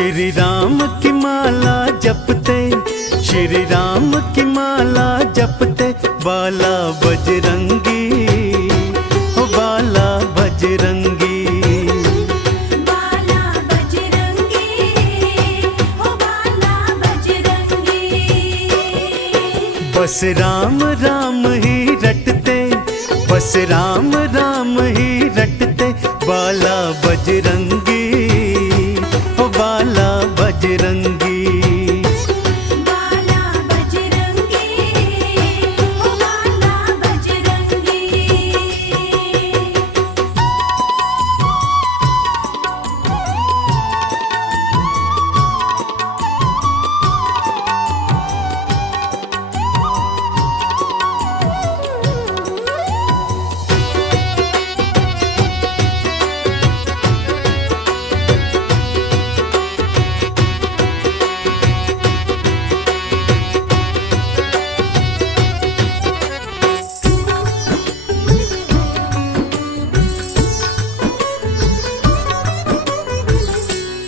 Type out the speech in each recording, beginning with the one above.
श्री राम की माला जपते, श्री राम की माला जपते, बाला बजरंगी, ओ बाला बजरंगी, बाला बजरंगी, ओ बाला बजरंगी। बस राम राम ही रटते, बस राम राम ही रटते, बाला बजरंगी, ओ बाला बजरंगी, बाला बजरंगी, ओ बाला बजरंगी।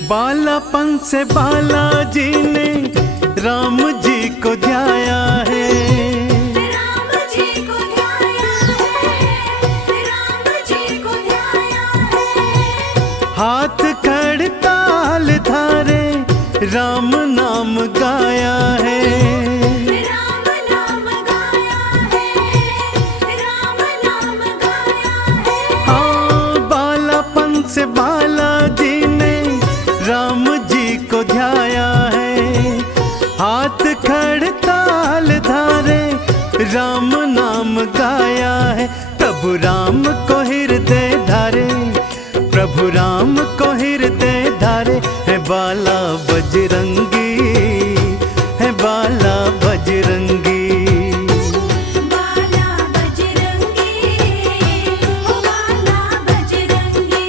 बालापन से बालाजी ने राम जी को ध्याया है, राम जी को ध्याया है, राम जी को ध्याया है। हाथ खड़ताल धारे राम नाम गाया है, राम नाम गाया है, राम नाम गाया है। हाँ बालापन से बालाजी ने राम जी को ध्याया है, हाथ खड़ताल धारे राम नाम गाया है। प्रभु राम को हृदय धारे, प्रभु राम को हृदय धारे, है बाला बजरंगी, है बाला बजरंगी, बाला बजरंगी, ओ बाला बजरंगी।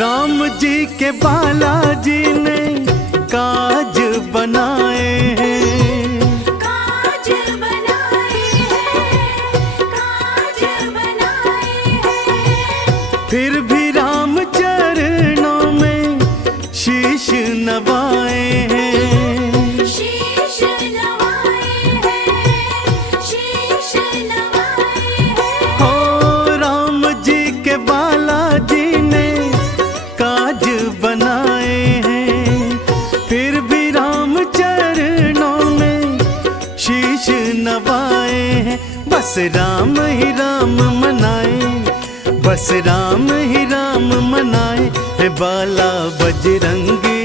राम जी के बालाजी ने काज बनाए हैं, काज बनाए हैं, काज बनाए हैं। फिर भी राम चरणों में शीश नवाए हैं, शीश नवाए हैं, शीश नवाए हैं। हो राम जी के बालाजी ने काज बनाए हैं, फिर भी राम चरणों में शीश नवाए हैं। बस राम ही राम मनाए, बस राम ही राम मनाए, है बाला बजरंगी,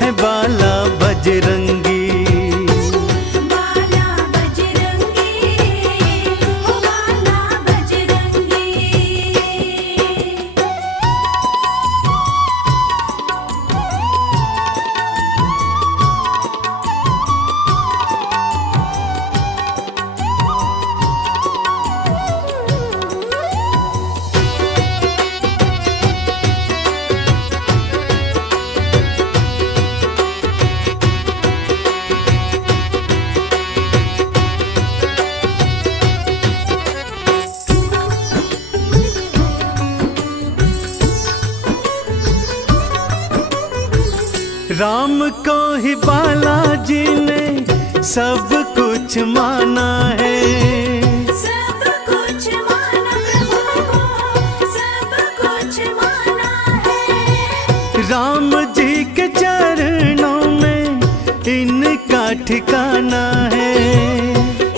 है बाला बजरंगी, बाला बजरंगी, ओ बाला बजरंगी। राम को ही बालाजी ने सब कुछ माना है, सब कुछ माना प्रभु को, सब कुछ माना है। राम जी के चरणों में इनका ठिकाना है,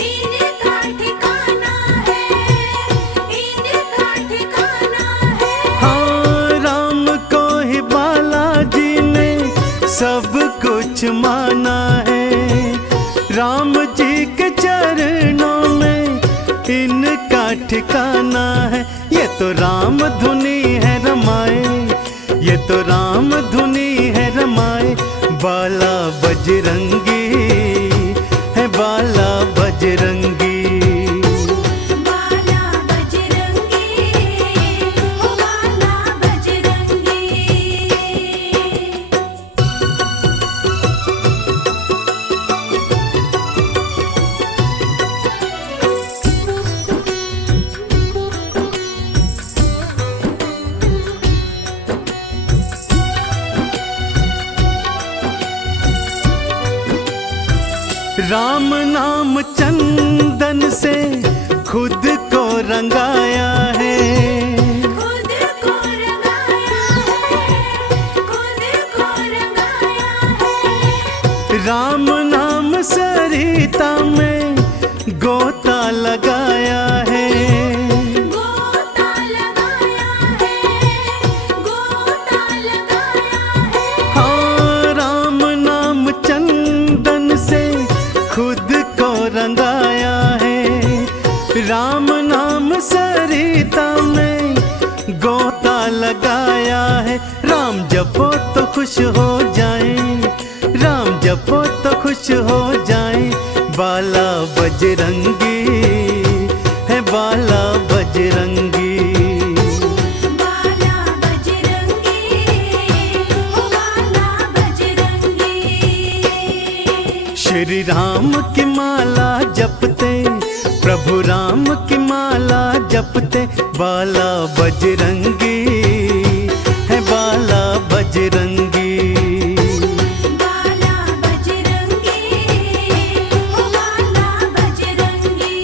इनका ठिकाना है, इनका ठिकाना है। हाँ राम को ही बालाजी ने सब कुछ माना है, राम जी के चरणों में इनका ठिकाना है। ये तो राम धुनी है रमाए, ये तो राम धुनी है रमाए, बाला बजरंगी, है बाला बजरंगी, बाला बजरंगी, राम नाम चंदन से खुद को रंगाया है, खुद को रंगाया है, खुद को रंगाया है। राम नाम सरिता में गोता लगाया है, गोता लगाया है, गोता लगाया है। हाँ राम नाम चंदन से खुद को रंगाया है, राम नाम सरिता में गोता लगाया है। राम जपो तो खुश हो जाए, राम जपो तो खुश हो जाए, बाला बजरंगी है बाला बजरंगी। बाला बजरंगी, ओ बाला बजरंगी। श्री राम की माला जपते, प्रभु राम की माला जपते, बाला बजरंगी है बाला बजरंगी। बाला बजरंगी, ओ बाला बजरंगी।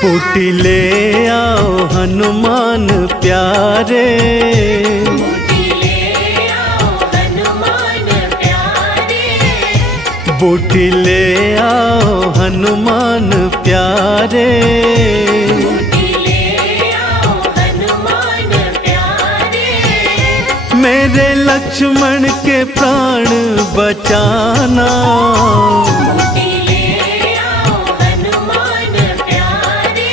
बूटी ले आओ हनुमान प्यारे, बूटी ले आओ हनुमान प्यारे, बूटी ले आओ हनुमान प्यारे। बूटी ले आओ हनुमान प्यारे। मेरे लक्ष्मण के प्राण बचाना, बूटी ले आओ हनुमान प्यारे।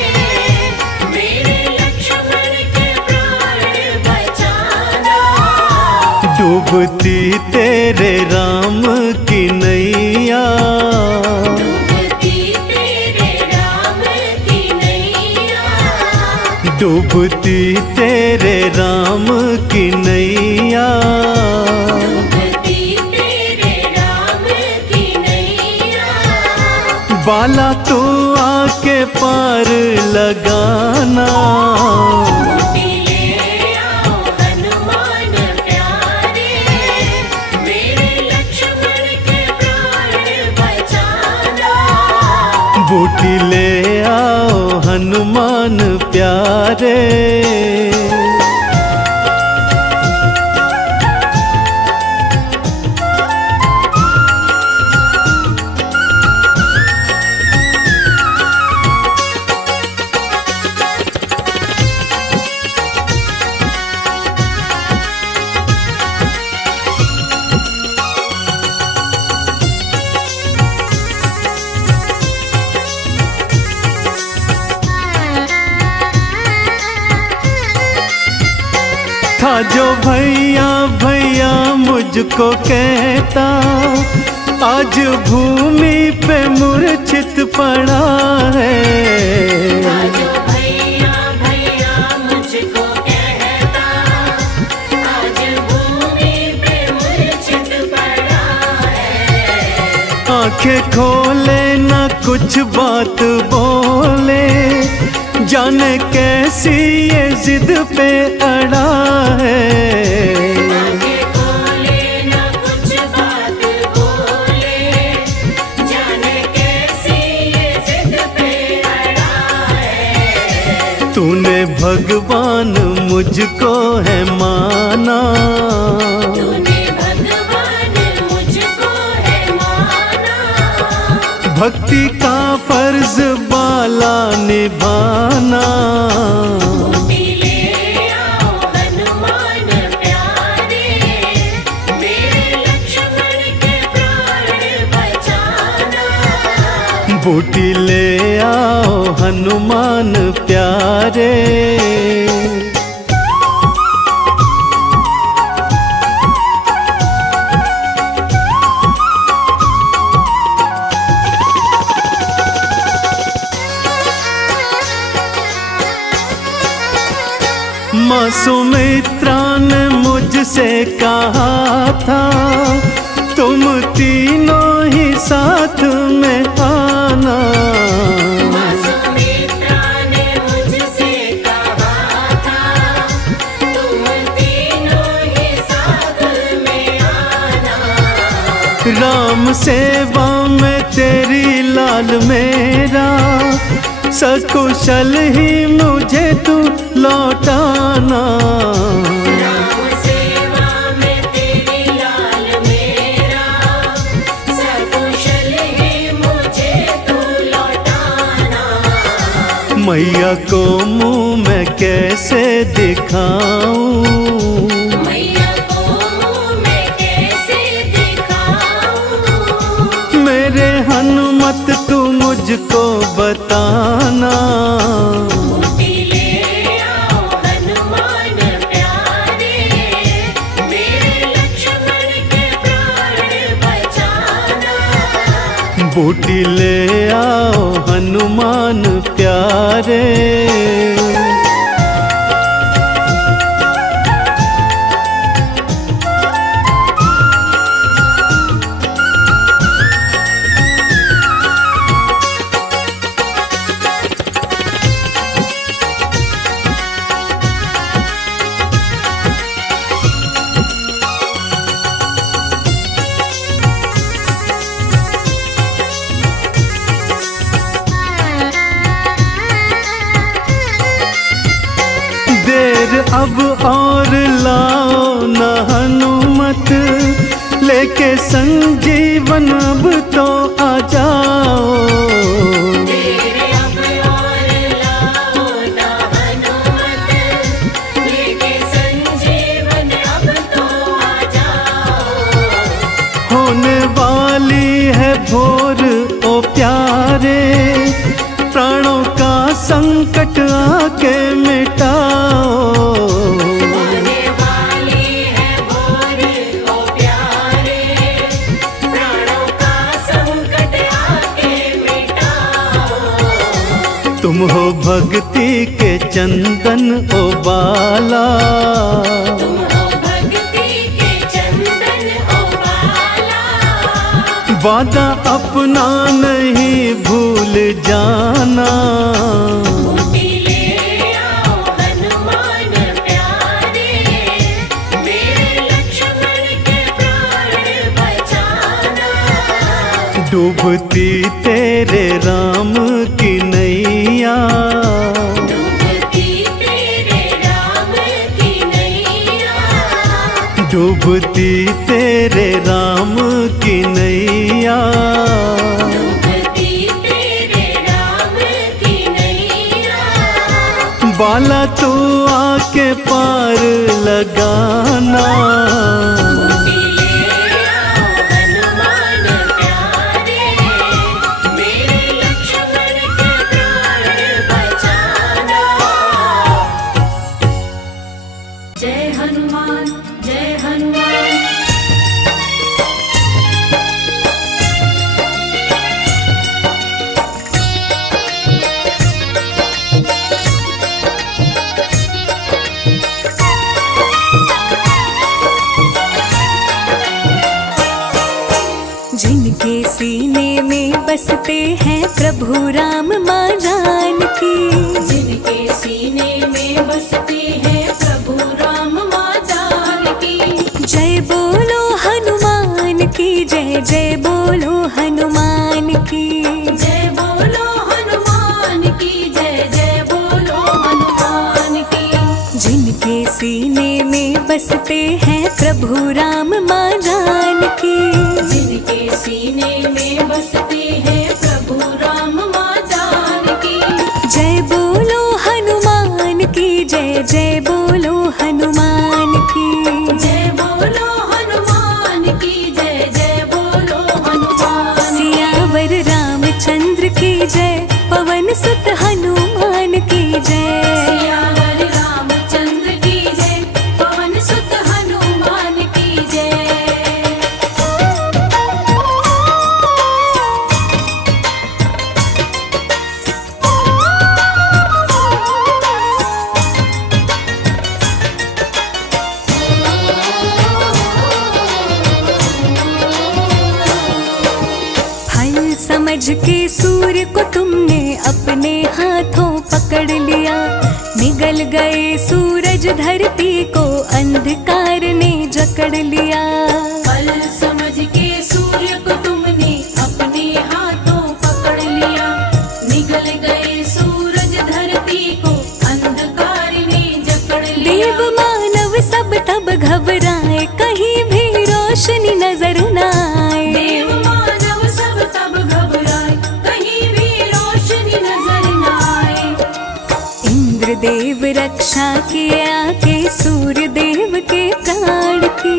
मेरे लक्ष्मण के प्राण बचाना। डूबती तेरे राम की नैया, डूबती तेरे राम की नैया। डूबती तेरे राम की नैया। डूबती तेरे राम की नैया। बाला तू आके पार लगाना, बूटी ले आओ हनुमान प्यारे। मेरे लक्ष्मण के प्राण बचाना। बूटी ले आओ हनुमान प्यारे। था जो भैया भैया मुझको कहता, आज भूमि पे मूर्छित पड़ा है। आज भैया भैया मुझको कहता, आज भूमि पे मूर्छित पड़ा है। आंखें खोले न कुछ बात बोले, जाने कैसी ये जिद पे अड़ा है। आंखें खोले न कुछ बात बोले, जाने कैसी ये जिद पे अड़ा है। तूने भगवान मुझको है माना, तूने भगवान मुझको है माना। भक्ति का फर्ज बाला निभाना। बूटी ले आओ हनुमान प्यारे। मेरे लक्ष्मण के प्राण बचाना। बूटी ले आओ हनुमान प्यारे। मुझसे कहा था तुम तीनों ही साथ में आना। माँ सुमित्रा ने मुझसे कहा था तुम तीनों ही साथ में आना। राम सेवा में तेरी लाल मेरा, सकुशल ही मुझे तू लौटाना। राम सेवा में तेरी लाल मेरा, सकुशल ही मुझे तू लौटाना। मैया को मुँह मैं कैसे दिखाऊं, मैया को मुँह मैं कैसे दिखाऊं। मेरे हनुमत तू मुझको बताना। बूटी ले आओ हनुमान प्यारे, मेरे लक्ष्मण के प्राण बचाना। बूटी ले आओ हनुमान प्यारे। देर अब और लाओ न हनुमत, लेके संजीवन अब तो आ जाओ। तेरे अब और लाओ ना हनुमत, लेके संजीवन अब तो आ जाओ। होने वाली है भोर ओ प्यारे, प्राणों का संकट आके मिटाओ। होने वाली है भोर ओ प्यारे, प्राणों का संकट आके मिटाओ। तुम हो भक्ति के चंदन ओ बाला, तुम हो भक्ति के चंदन ओ बाला। वादा अपना नहीं भूल जाना। बूटी ले आओ हनुमान प्यारे, मेरे लक्ष्मण के प्राण बचाना। डूबती तेरे राम की नैया, डूबती तेरे राम की नैया। डूबती तेरे राम की नैया। डूबती तेरे राम की नैया। बाला तू आके पार लगाना। बूटी ले आओ हनुमान प्यारे, मेरे लक्ष्मण के प्राण बचाना। जय हनुमान जय हनुमान। जिनके सीने में बसते हैं प्रभु राम माँ जानकी, जिनके सीने में बसते हैं प्रभु राम माँ जानकी। जय बोलो हनुमान की जय, जय बोलो हनुमान की। जय बोलो हनुमान की जय, जय बोलो हनुमान की। जिनके सीने में बसते हैं प्रभु राम माँ जानकी, जिनके सीने में बसते हैं प्रभु राम माँ जानकी। जय बोलो हनुमान की जय, जय बोलो हनुमान की। जय बोलो हनुमान की जय, जय बोलो हनुमान। सियावर रामचंद्र की जय, पवन सुत हनुमान की जय। सियावर रामचंद्र की जय, पवन सुत हनुमान की जय। समझ के सूर्य को तुमने अपने हाथों पकड़ लिया। निगल गए सूरज धरती को अंधकार ने जकड़ लिया। पल समझ के सूर्य को तुमने अपने हाथों पकड़ लिया। निगल गए सूरज धरती को अंधकार ने जकड़ लिया। देव मानव सब तब घबराए, कहीं भी रोशनी नजर न आए। देव मानव सब तब घबराए, कहीं भी रोशनी नजर न आए। इंद्रदेव रक्षा किए आके सूर्य देव के प्राण की।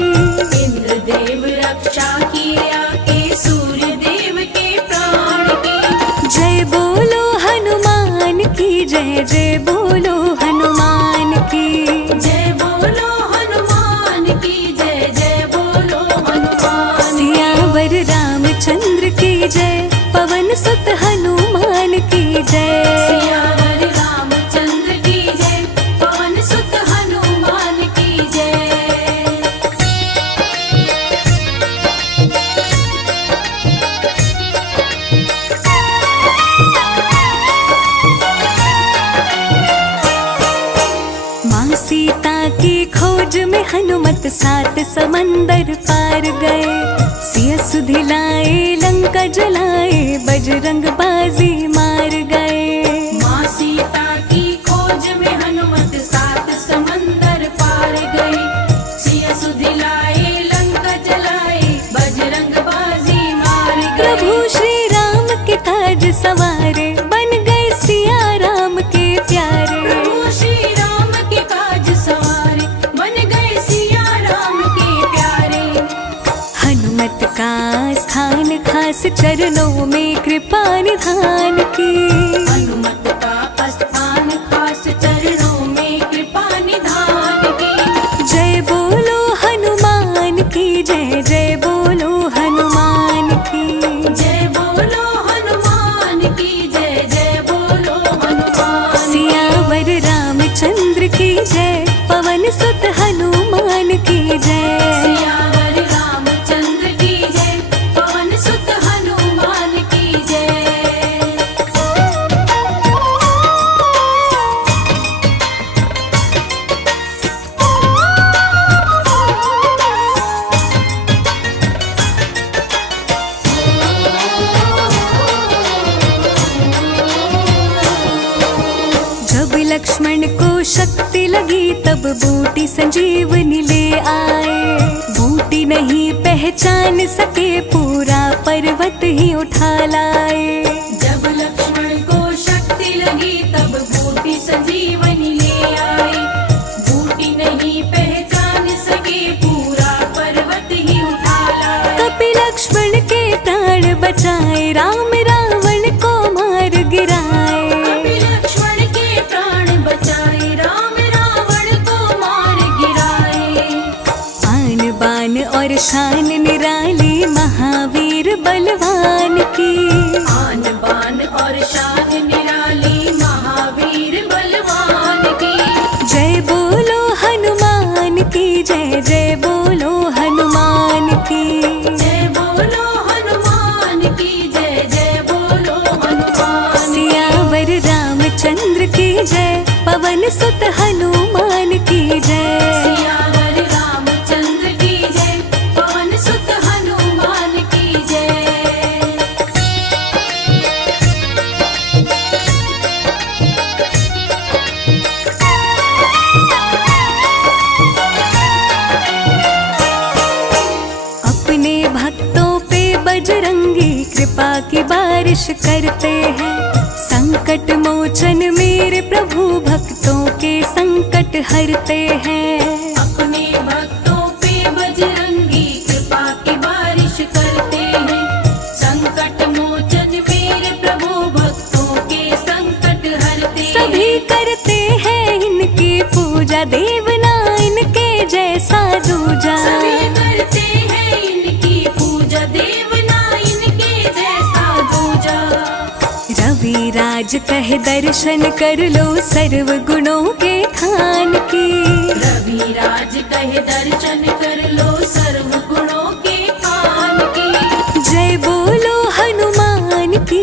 इंद्रदेव रक्षा किए आके सूर्य देव के प्राण की। जय बोलो हनुमान की जय, जय बोलो हनुमान की। जय बोलो हनुमान की जय, जय बोलो हनुमान। सियावर रामचंद्र की जय, पवन सुत हनुमान की जय। सियावर रामचंद्र की जय, पवन सुत हनुमान की जय। माँ सीता की खोज में हनुमत 7 समंदर पार गए। सिया सुधिलाए लंका जलाए, बजरंग बाजी मार गए। माँ सीता की खोज में हनुमत 7 समंदर पार गए। सिया सुधिलाए लंका जलाए, बजरंग बाजी मार गए। प्रभु श्री राम के ताज सवारे, बन गए सिया राम के प्यारे। प्रभु श्री राम के काज सवारे, बन गए सिया राम के प्यारे। हनुमत का स्थान खास चरणों में कृपा निधान की। हनुमत का स्थान खास चरणों में कृपा निधान की। जय बोलो हनुमान की जय, जय बोलो हनुमान की। जय बोलो हनुमान की जय, जय बोलो हनुमान। सियावर रामचंद्र की जय, पवन सुत हनुमान की जय। सियावर रामचंद्र की जय, पवन सुत हनुमान की जय। जब लक्ष्मण को शक्ति लगी, तब बूटी संजीवनी ले आए। बूटी नहीं पहचान सके, पूरा पर्वत ही उठा लाए। जब लक्ष्मण को शक्ति लगी, तब बूटी संजीवनी ले आए। बूटी नहीं पहचान सके, पूरा पर्वत ही उठा लाए। कपि लक्ष्मण के प्राण बचाए, राम रावण को मार गिराए। कपि लक्ष्मण के प्राण बचाए, राम रावण को मार गिराए। आन बान और शान निराली, महावीर बलवान की। आन बान और शान निराली, महावीर बलवान की। जय बोलो हनुमान की जय, जय बोलो हनुमान की। जय बोलो हनुमान की जय, जय बोलो हनुमान। सियावर रामचंद्र की जय, पवन सुत हनुमान की जय। सियावर रामचंद्र की जय, पवन सुत हनुमान की जय। अपने भक्तों पे बजरंगी कृपा की बारिश करते हैं। संकट मोचन मेरे प्रभु, भक्तों के संकट हरते हैं। अपने भक्तों पे बजरंगी कृपा की बारिश करते हैं। संकट मोचन मेरे प्रभु, भक्तों के संकट हरते हैं। सभी करते हैं इनकी पूजा, देवना इनके जैसा दूजा। सभी करते हैं इनकी पूजा, देवना इनके जैसा दूजा। रवि राज कहे दर्शन कर लो, सर्व गुणों के खान की। रवि राज कहे दर्शन कर लो, सर्व गुणों के खान की। जय बोलो हनुमान की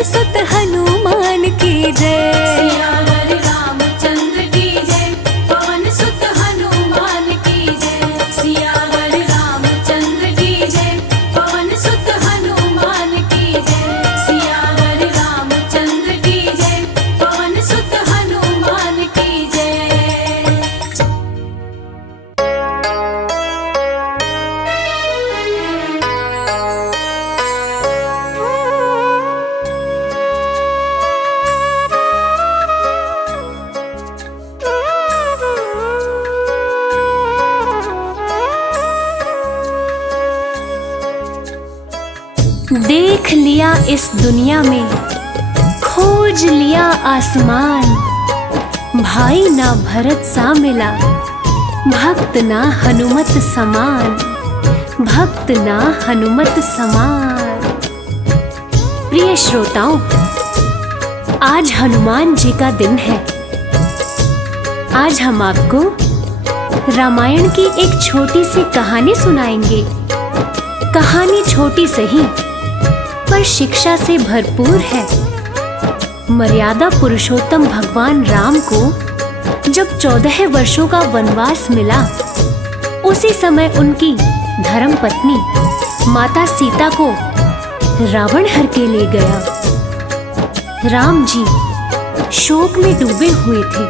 पवन सुत हनुमान की जय। सियावर रामचंद्र की जय, पवन सुत हनुमान की जय। सियावर रामचंद्र की जय, पवन सुत हनुमान की जय। सियावर रामचंद्र की जय, पवन सुत हनुमान की जय। देख लिया इस दुनिया में, खोज लिया आसमान। भाई ना भरत सा मिला, भक्त ना हनुमत समान। भक्त ना हनुमत समान। प्रिय श्रोताओं, आज हनुमान जी का दिन है। आज हम आपको रामायण की एक छोटी सी कहानी सुनाएंगे। कहानी छोटी सही पर शिक्षा से भरपूर है। मर्यादा पुरुषोत्तम भगवान राम को जब 14 वर्षों का वनवास मिला, उसी समय उनकी धर्म पत्नी माता सीता को रावण हर के ले गया। राम जी शोक में डूबे हुए थे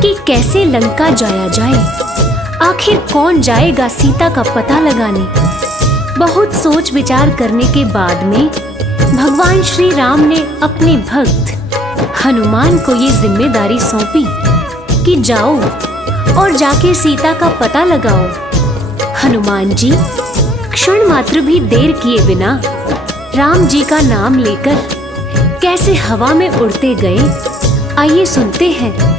कि कैसे लंका जाया जाए। आखिर कौन जाएगा सीता का पता लगाने। बहुत सोच विचार करने के बाद में भगवान श्री राम ने अपने भक्त हनुमान को ये जिम्मेदारी सौंपी कि जाओ और जाके सीता का पता लगाओ। हनुमान जी क्षण मात्र भी देर किए बिना राम जी का नाम लेकर कैसे हवा में उड़ते गए, आइए सुनते हैं।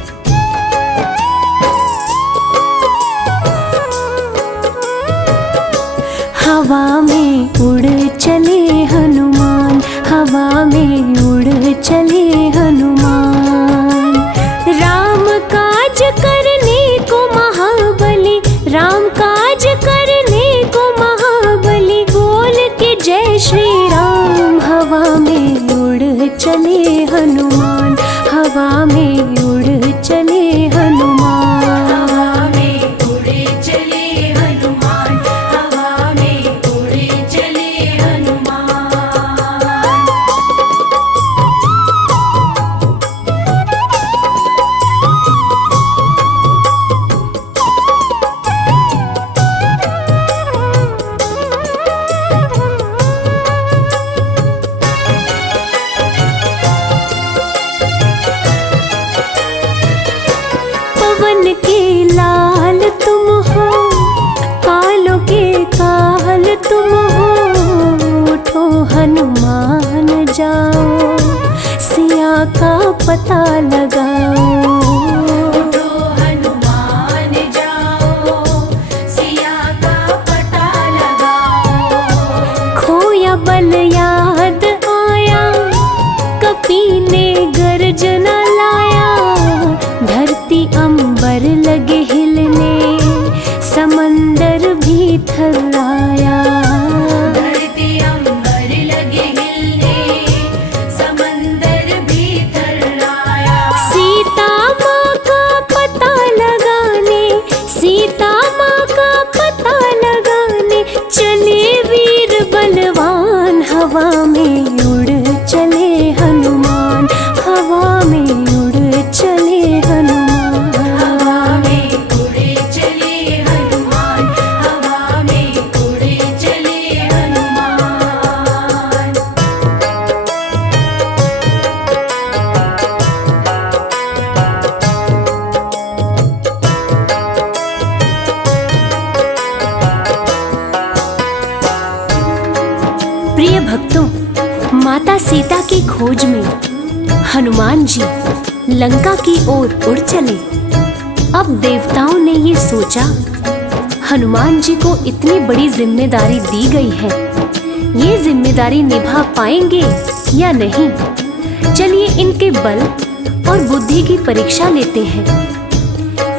हवा में उड़ चले हनुमान, हवा में उड़ चले हनुमान। राम काज करने को महाबली, राम काज करने को महाबली। बोल के जय श्री राम, हवा में उड़ चले हनुमान। हवा में उड़ चले हनुमान। हवा में उड़े चले हनुमान, हवा में उड़े चले हनुमान। पवन के लाल तुम हो, कालों के काल तुम हो। उठो हनुमान जाओ, सिया का पता लगाओ। उठो हनुमान जाओ, सिया का पता लगाओ। खोया बल याद आया, कपी ने गर्जना लाया। धरती अंबर लगे हिलने, समंदर भी थर्राया। धरती अंबर लगे हिलने, समंदर भी थर्राया। सीता माँ का पता लगाने, सीता माँ का पता लगाने चले वीर बलवान। हवा में उड़ चले हनुमान, हवा में उड़ चले हनुमान। हवा में उड़े चले हनुमान, हवा में उड़े चले हनुमान। प्रिय भक्तों, माता सीता की खोज में हनुमान जी लंका की ओर उड़ चले। अब देवताओं ने ये सोचा, हनुमान जी को इतनी बड़ी जिम्मेदारी दी गई है, ये जिम्मेदारी निभा पाएंगे या नहीं। चलिए इनके बल और बुद्धि की परीक्षा लेते हैं।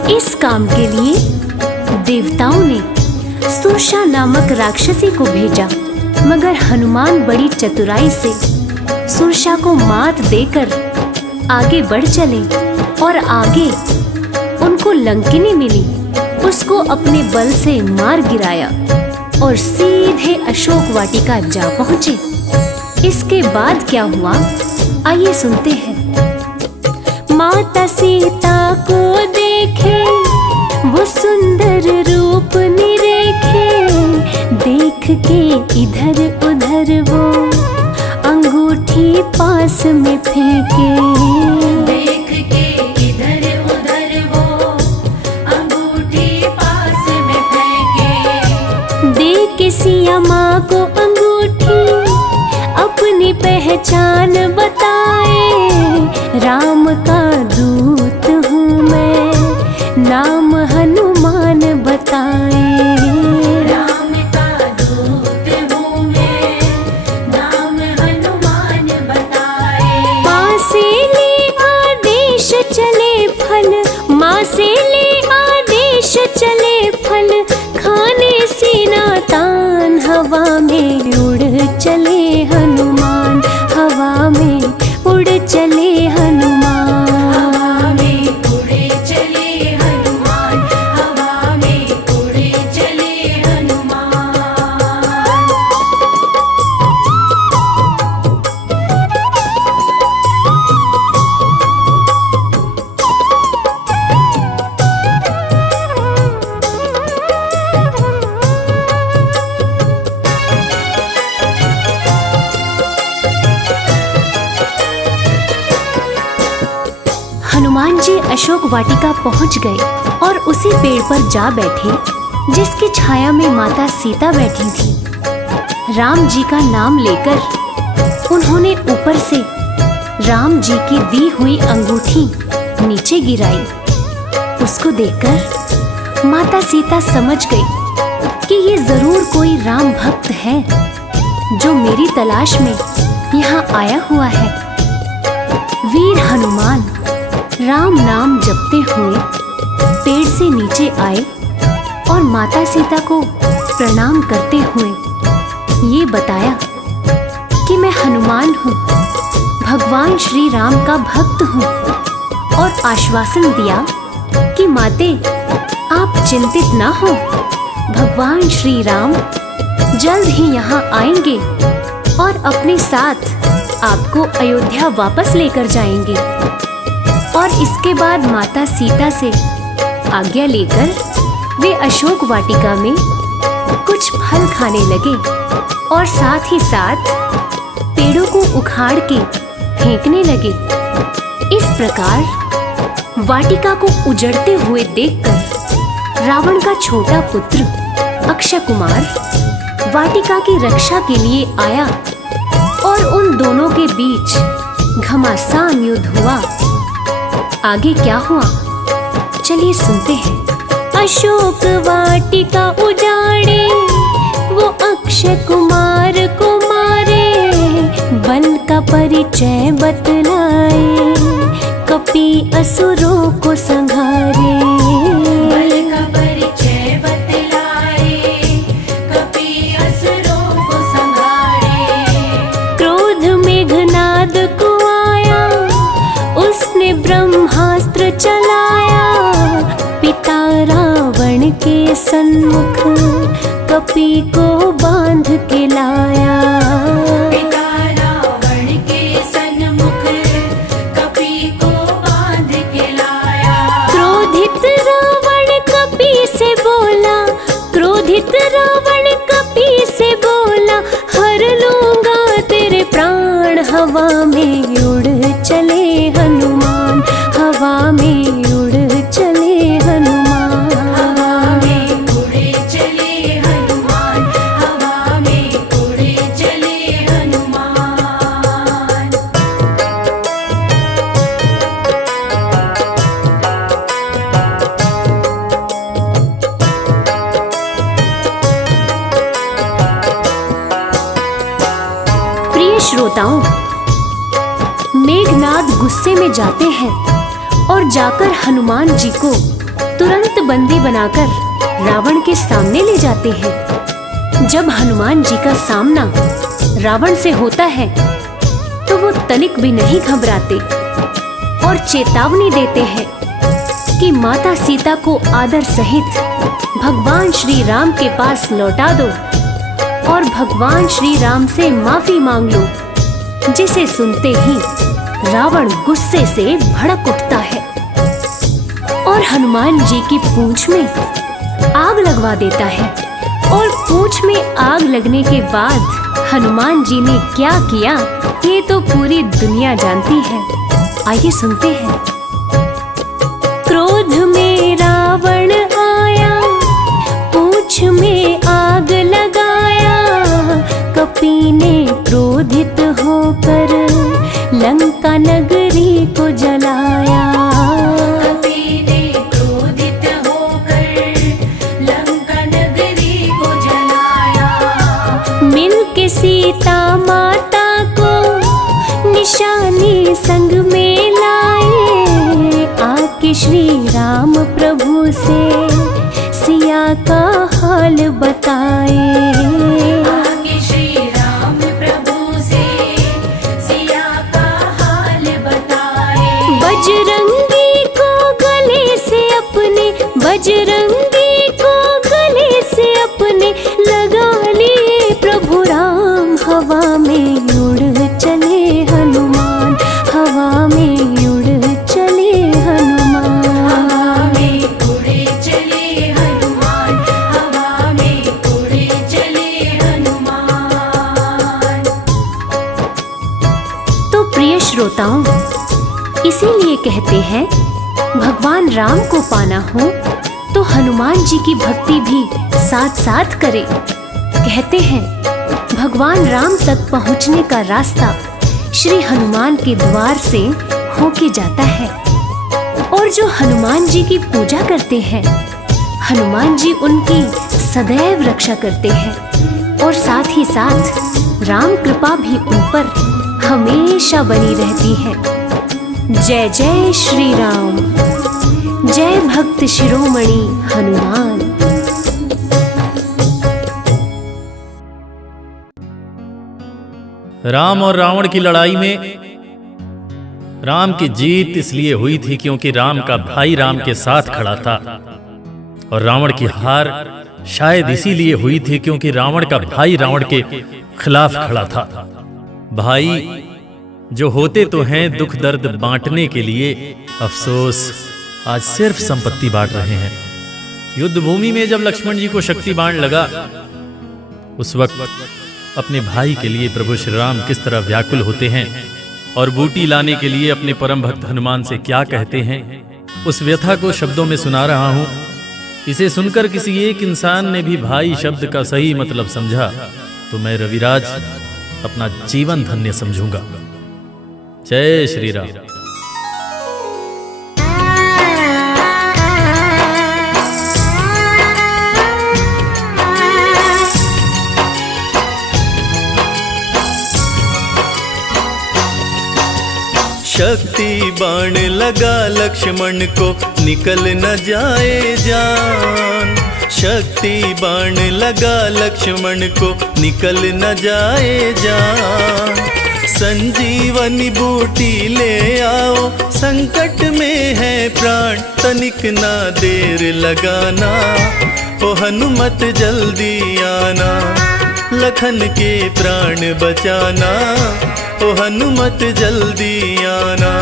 इस काम के लिए देवताओं ने सुषा नामक राक्षसी को भेजा, मगर हनुमान बड़ी चतुराई से सुरसा को मात देकर आगे बढ़ चले और आगे उनको लंकिनी मिली। उसको अपने बल से मार गिराया और सीधे अशोक वाटिका जा पहुंचे। इसके बाद क्या हुआ, आइए सुनते हैं। माता सीता को देखे वो सुंदर रूप निरेखे, देख के इधर उधर वो अंगूठी पास में फेंके। देख के इधर उधर वो अंगूठी पास में फेंके। दे के सिया माँ को अंगूठी अपनी पहचान बताए, राम का दूत हूँ मैं, नाम हनुमान बताए। राम का दूत हूँ मैं, नाम हनुमान बताए। माँ से ले आदेश चले फल, माँ से ले आदेश चले फल, खाने सीना तान हवा में उड़ चले हनुमान, हवा में उड़ चले हनुमान। हवा में उड़े चले हनुमान, हवा में उड़े चले हनुमान। हनुमान जी अशोक वाटिका पहुंच गए और उसी पेड़ पर जा बैठे जिसकी छाया में माता सीता बैठी थी। राम जी का नाम लेकर उन्होंने ऊपर से राम जी की दी हुई अंगूठी नीचे गिराई। उसको देखकर माता सीता समझ गई कि ये जरूर कोई राम भक्त है जो मेरी तलाश में यहाँ आया हुआ है। वीर हनुमान राम नाम जपते हुए पेड़ से नीचे आए और माता सीता को प्रणाम करते हुए ये बताया कि मैं हनुमान हूँ, भगवान श्री राम का भक्त हूँ, और आश्वासन दिया कि माते आप चिंतित ना हो, भगवान श्री राम जल्द ही यहाँ आएंगे और अपने साथ आपको अयोध्या वापस लेकर जाएंगे। और इसके बाद माता सीता से आज्ञा लेकर वे अशोक वाटिका में कुछ फल खाने लगे और साथ ही साथ पेड़ों को उखाड़ के फेंकने लगे। इस प्रकार वाटिका को उजड़ते हुए देखकर रावण का छोटा पुत्र अक्षय कुमार वाटिका की रक्षा के लिए आया और उन दोनों के बीच घमासान युद्ध हुआ। आगे क्या हुआ, चलिए सुनते हैं। अशोक वाटिका उजाड़े वो अक्षय कुमार को मारे, बल का परिचय बतलाए कपि असुरों को संहारे। बल का परिचय बतलाए कपि असुरों को संहारे। क्रोध मेघनाद को आया उसने ब्रह्मास्त्र चलाया, पिता रावण के सन्मुख कपि को बांध के लाया। पिता रावण के सन्मुख कपि को बांध के लाया। क्रोधित रावण कपि से बोला, क्रोधित रावण कपि से बोला, हर लूंगा तेरे प्राण। हवा में उड़ चले हनुमान, हवा में उड़ चले हनुमान। हवा में उड़े चले हनुमान, हवा में उड़े चले हनुमान। प्रिय श्रोताओं, मेघनाद गुस्से में जाते हैं और जाकर हनुमान जी को तुरंत बंदी बनाकर रावण के सामने ले जाते हैं। जब हनुमान जी का सामना रावण से होता है तो वो तनिक भी नहीं घबराते और चेतावनी देते हैं कि माता सीता को आदर सहित भगवान श्री राम के पास लौटा दो और भगवान श्री राम से माफी मांग लो। जिसे सुनते ही रावण गुस्से से भड़क उठता है और हनुमान जी की पूंछ में आग लगवा देता है। और पूंछ में आग लगने के बाद हनुमान जी ने क्या किया ये तो पूरी दुनिया जानती है। आइए सुनते हैं। क्रोध में रावण आया, पूंछ में आग लगाया, कपी ने क्रोधित होकर लंका नगरी को जलाया। कपी ने क्रोधित होकर लंका नगरी को जलाया। मिलके सीता माता को निशानी संग में लाए, आके श्री राम प्रभु से सिया का हाल बताए। आगे श्री राम प्रभु से सिया का हाल बताए। बजरंगी को गले से अपने, बजरंगी को गले से अपने लगा लिए प्रभु राम। हवा में उड़ चले हनुमान, हवा में उड़ चले हनुमान। हवा में उड़े चले हनुमान, हवा में उड़े चले हनुमान। तो प्रिय श्रोताओं, इसीलिए कहते हैं भगवान राम को पाना हो तो हनुमान जी की भक्ति भी साथ साथ करें। कहते हैं भगवान राम तक पहुंचने का रास्ता श्री हनुमान के द्वार से होके जाता है। और जो हनुमान जी की पूजा करते हैं, हनुमान जी उनकी सदैव रक्षा करते हैं और साथ ही साथ राम कृपा भी उन पर हमेशा बनी रहती है। जय जय श्री राम, जय भक्त शिरोमणि हनुमान। राम और रावण की लड़ाई में राम की जीत इसलिए हुई थी क्योंकि राम का भाई राम के साथ खड़ा था, और रावण की हार शायद इसीलिए हुई थी क्योंकि रावण का भाई रावण के खिलाफ खड़ा था। भाई जो होते तो हैं दुख दर्द बांटने के लिए, अफसोस आज सिर्फ संपत्ति बांट रहे हैं। युद्ध भूमि में जब लक्ष्मण जी को शक्ति बाण लगा, उस वक्त अपने भाई के लिए प्रभु श्री राम किस तरह व्याकुल होते हैं और बूटी लाने के लिए अपने परम भक्त हनुमान से क्या कहते हैं, उस व्यथा को शब्दों में सुना रहा हूं। इसे सुनकर किसी एक इंसान ने भी भाई शब्द का सही मतलब समझा तो मैं रविराज अपना जीवन धन्य समझूंगा। जय श्री राम। शक्ति बाण लगा लक्ष्मण को निकल न जाए जान, शक्ति बाण लगा लक्ष्मण को निकल न जाए जान। संजीवनी बूटी ले आओ, संकट में है प्राण, तनिक ना देर लगाना, ओ हनुमत जल्दी आना, लखन के प्राण बचाना, ओ हनुमत जल्दी आना।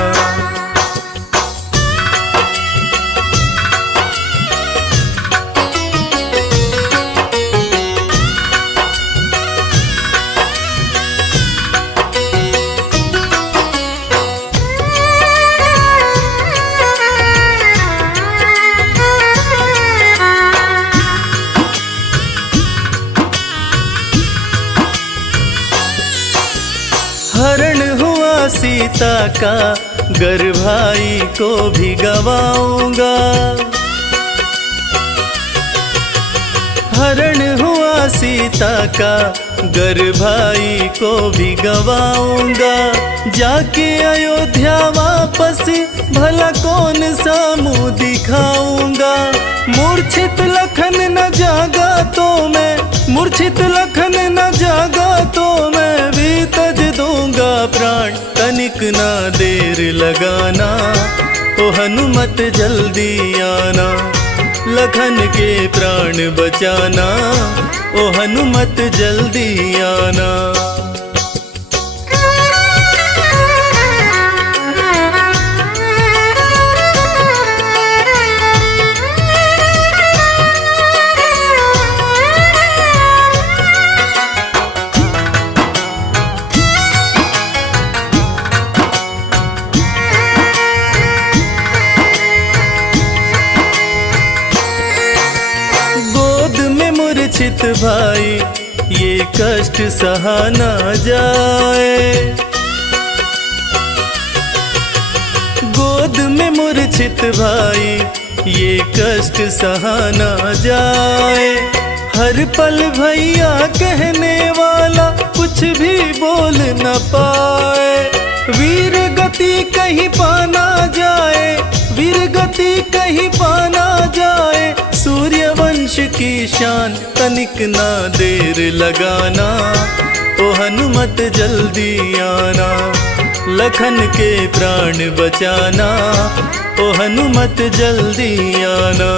हरण हुआ सीता का, गर भाई को भी गवाऊंगा। हरण हुआ सीता का, गर भाई को भी गवाऊंगा। जाके अयोध्या वापस भला कौन सा मुँह दिखाऊंगा। मूर्छित लखन न जागा तो मैं, मूर्छित लखन न जागा तो मैं भी तज दूंगा प्राण, तनिक ना देर लगाना, ओ हनुमत जल्दी आना, लखन के प्राण बचाना, ओ हनुमत जल्दी आना। मूर्छित भाई ये कष्ट सहा ना जाए, गोद में मूर्छित भाई ये कष्ट सहा ना जाए। हर पल भैया कहने वाला कुछ भी बोल न पाए, वीर गति कहीं पाना जाए, वीर गति कहीं पाना जाए। सूर्य वंश की शान तनिक ना देर लगाना, ओ हनुमत जल्दी आना, लखन के प्राण बचाना, ओ हनुमत जल्दी आना।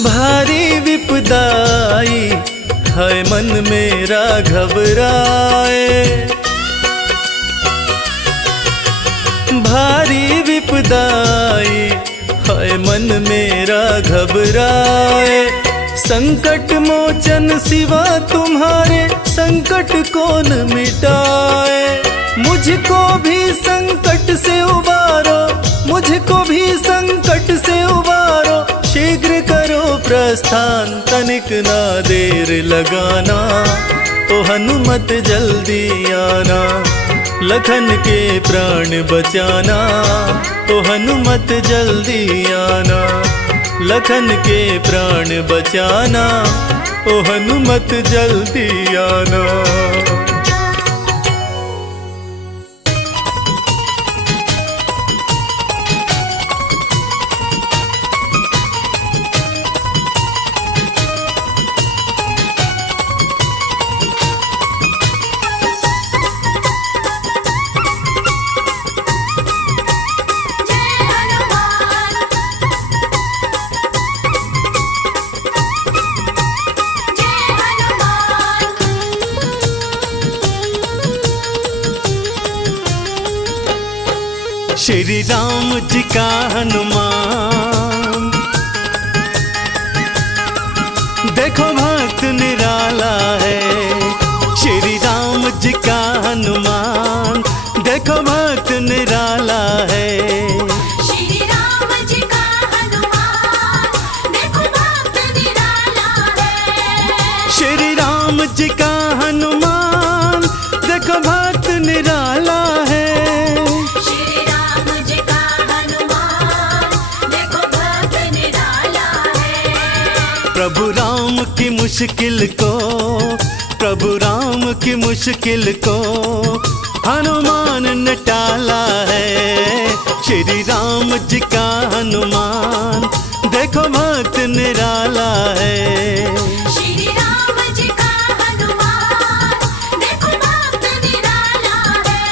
भारी विपदाई है मन मेरा घबराए, भारी विपदाई है मन मेरा घबराए। संकट मोचन सिवा तुम्हारे संकट कौन मिटाए, मुझको भी संकट से उबारो, मुझको भी संकट से उबारो। शीघ्र करो प्रस्थान तनिक ना देर लगाना, ओ हनुमत जल्दी आना, लखन के प्राण बचाना, ओ हनुमत जल्दी आना, लखन के प्राण बचाना, ओ हनुमत जल्दी आना। श्री राम जी का हनुमान, देखो भक्त निराला है। श्री राम जी का हनुमान, देखो भक्त निराला है। श्री राम जी का हनुमान, देखो भक्त निराला है। श्री राम जी का हनुमान, देखो भक्त निराला है। प्रभु राम की मुश्किल को, प्रभु राम की मुश्किल को हनुमान ने टाला है। श्री राम जी का हनुमान, देखो भक्त निराला है। श्री राम जी का हनुमान, देखो भक्त निराला है।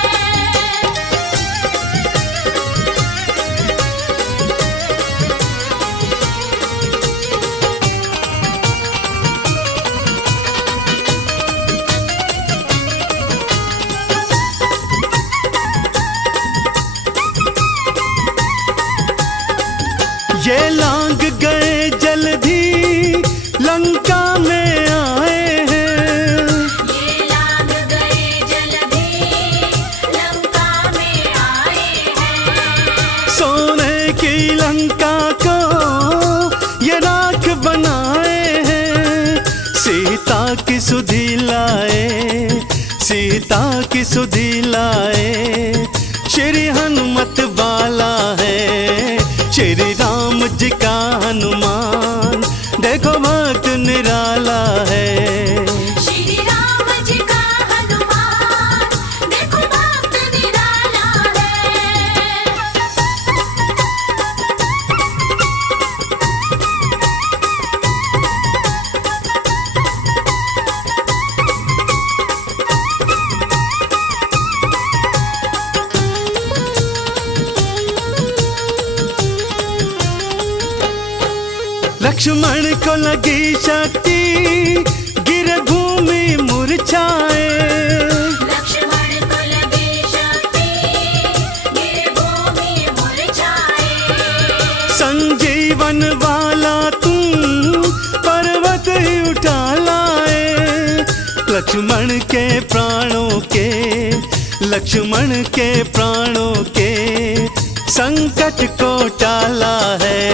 ये लांग गए जल्दी लंका में आए हैं, ये लांग गए जल्दी लंका में आए हैं। सोने की लंका को ये राख बनाए हैं। सीता की सुधि लाए, सीता की सुधि लाए। श्री हनुमत बाला है, श्री लक्ष्मण को लगी शक्ति, गिर भूमि मुरझाए। लक्ष्मण को लगी शक्ति, गिर भूमि मुरझाए। संजीवन वाला तू पर्वत ही उठा लाए। लक्ष्मण के प्राणों के, लक्ष्मण के प्राणों के संकट को टाला है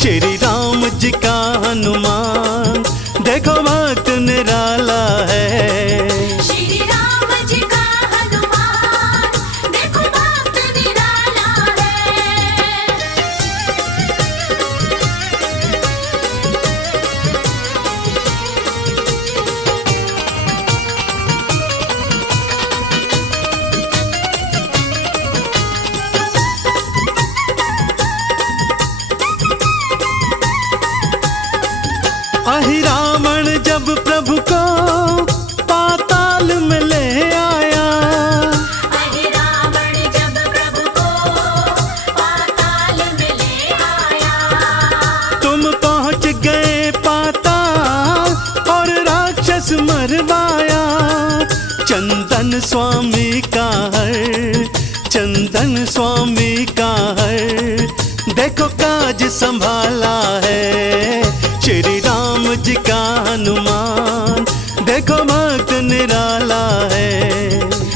श्री राम जी का हनुमान। देखो भक्त निराला है श्री राम जी का हनुमान, देखो भक्त निराला है। अहि रावण जब प्रभु को पाताल में ले आया। अहि रावण जब प्रभु को पाताल में ले आया। तुम पहुंच गए पाताल और राक्षस मरवाया। चंदन स्वामी का हर, चंदन स्वामी का हर, देखो काज संभाला है श्री राम जी का हनुमान। देखो भक्त निराला है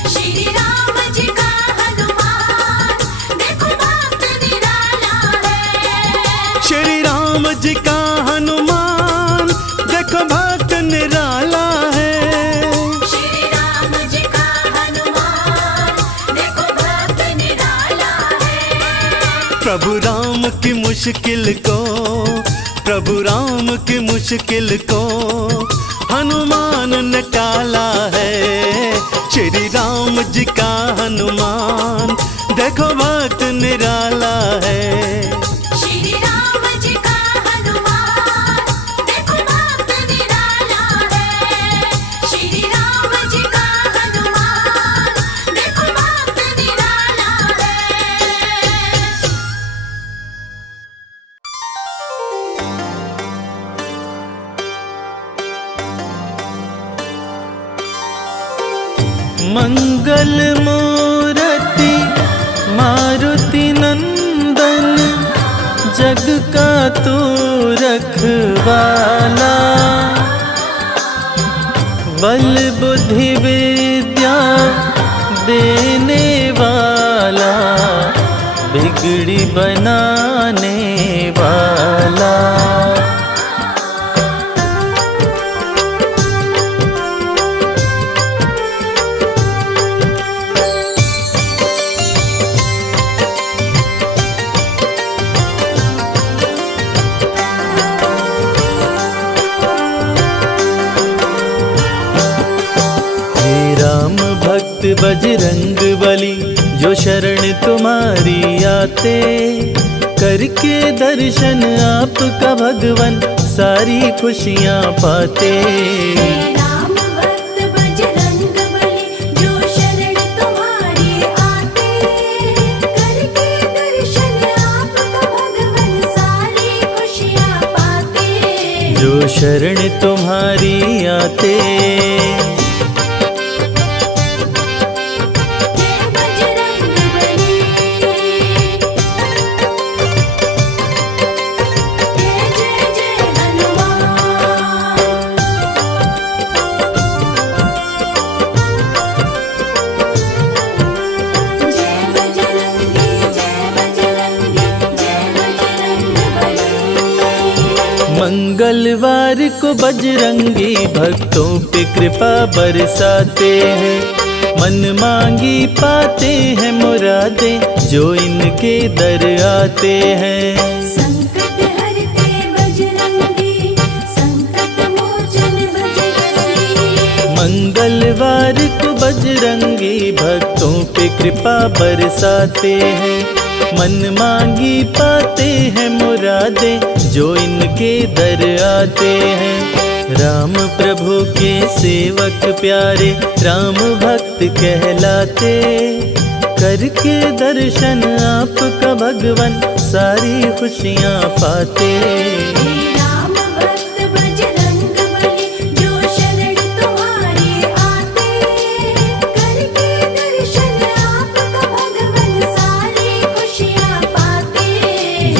श्री राम जी का हनुमान, देखो भक्त निराला है। श्री राम जी का हनुमान, देखो भक्त निराला है। श्री राम जी का हनुमान, देखो भक्त निराला है। प्रभु राम की मुश्किल को, प्रभु राम की मुश्किल को हनुमान ने टाला है श्री राम जी का हनुमान। देखो भक्त निराला है श्री राम जी का हनुमान, देखो भक्त निराला है। श्री राम जी का हनुमान, देखो भक्त निराला है। मंगल मूर्ति मारुति नंदन, जग का तू रखवाला। बल बुद्धि विद्या देने वाला, बिगड़ी बनाने वाला। भक्त बजरंग बली, जो शरण तुम्हारी आते, करके दर्शन आपका भगवन सारी खुशियाँ पाते। राम भक्त बजरंग बली, जो शरण तुम्हारी आते, करके दर्शन आपका भगवन सारी खुशियाँ पाते। जो शरण तुम्हारी आते। मंगलवार को बजरंगी भक्तों पे कृपा बरसाते हैं। मन मांगी पाते हैं मुरादे, जो इनके दर आते हैं। संकट हरते बजरंगी, संकट मोचन बजरंगी। मंगलवार को बजरंगी भक्तों पे कृपा बरसाते हैं। मन मांगी पाते हैं मुरादे, जो इनके दर आते हैं। राम प्रभु के सेवक प्यारे, राम भक्त कहलाते, करके दर्शन आपका भगवन सारी खुशियाँ पाते।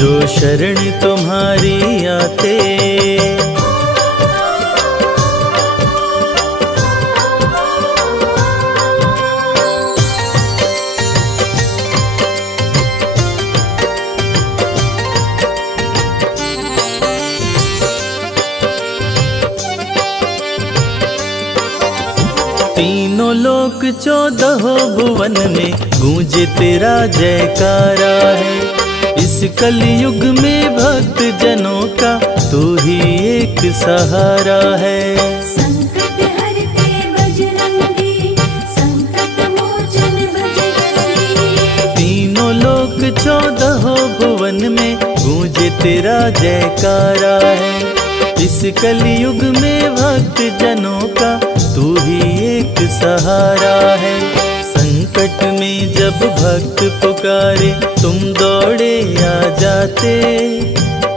जो शरण तुम्हारी आते। तीनों लोक 14 भुवन में गूंजे तेरा जयकारा है। इस कलयुग में भक्त जनों का तू ही एक सहारा है। संकट हरते बजरंगी, संकट मोचन बजरंगी। तीनों लोक 14 भुवन में गूंजे तेरा जयकारा है। इस कलयुग में भक्त जनों का तू ही एक सहारा है। संकट में जब भक्त पुकारे तुम दौड़े आ जाते।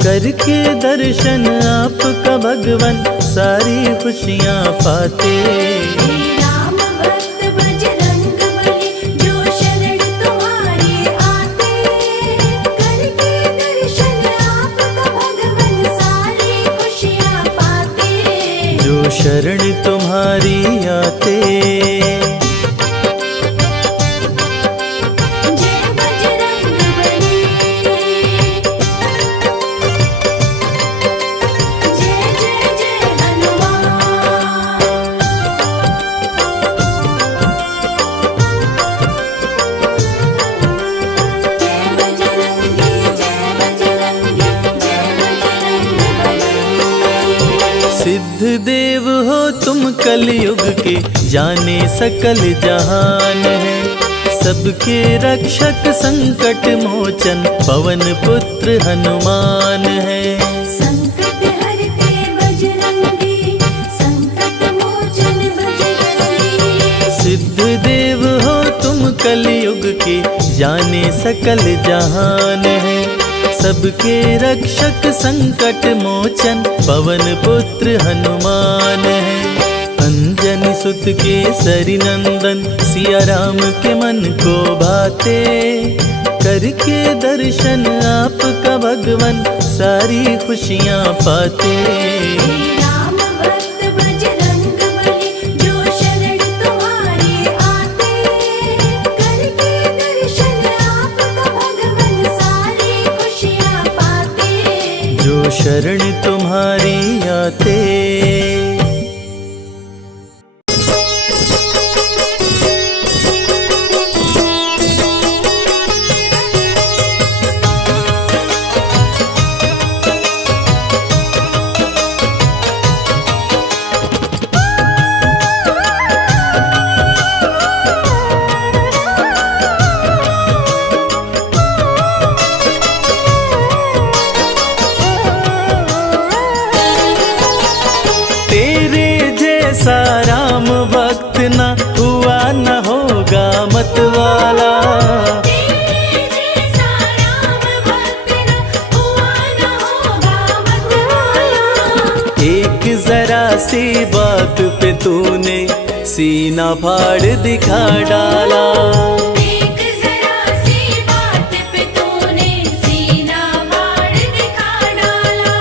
करके दर्शन आपका भगवन सारी खुशियाँ पाते। राम भक्त बजरंग बली, जो शरण तुम्हारी आते। करके दर्शन आपका भगवन सारी खुशियाँ पाते। जो शरण तुम्हारी आते। जय बजरंग बली, जय जय जय हनुमान। जय बजरंगी, जय बजरंगी, जय बजरंग बली। सिद्ध देव हो तुम कलयुग के, जाने सकल जहान है। सबके रक्षक संकट मोचन पवन पुत्र हनुमान है। संकट हरते बजरंगी, संकट मोचन बजरंगी। सिद्ध देव हो तुम कलयुग के, जाने सकल जहान है। सबके रक्षक संकट मोचन पवन पुत्र हनुमान है। अंजनी सुत के सरी नंदन सिया राम के मन को भाते। करके दर्शन आपका भगवन सारी खुशियाँ पाते। राम भक्त बजरंग बली, जो शरण तुम्हारी आते। करके दर्शन आपका भगवन सारी खुशियाँ पाते। जो शरण तुम्हारी आते। राम भक्त न हुआ न होगा मतवाला। तेरे जैसा राम भक्त न हुआ न होगा मतवाला। एक जरा सी बात पे तूने सीना फाड़ दिखा डाला। एक जरा सी बात पे तूने सीना फाड़ दिखा डाला।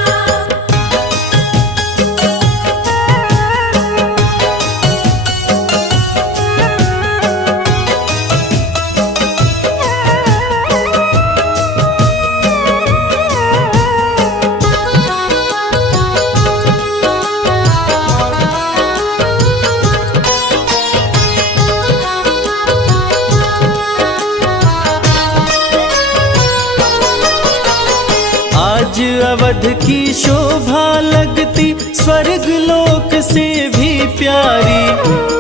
आज अवध की शोभा लगती स्वर्ग लोक से भी प्यारी।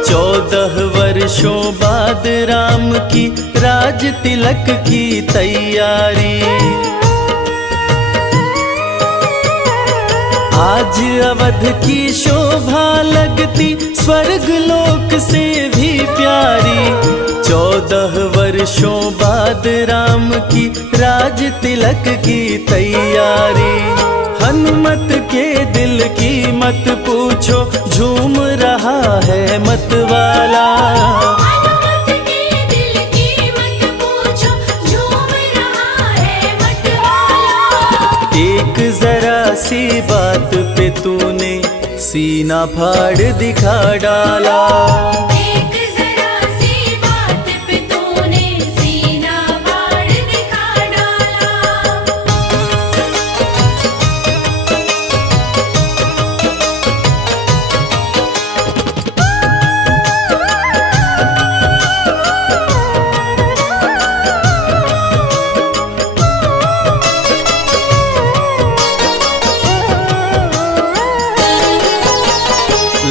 14 वर्षों बाद राम की राज तिलक की तैयारी। आज अवध की शोभा लगती स्वर्ग लोक से भी प्यारी। 14 वर्षों बाद राम की राज तिलक की तैयारी। हनुमत के दिल की मत पूछो, झूम रहा है मतवाला। हनुमत के दिल की मत पूछो, झूम रहा है मतवाला। सी बात पे तूने सीना फाड़ दिखा डाला। एक जरा सी बात पे तूने सीना फाड़ दिखा डाला।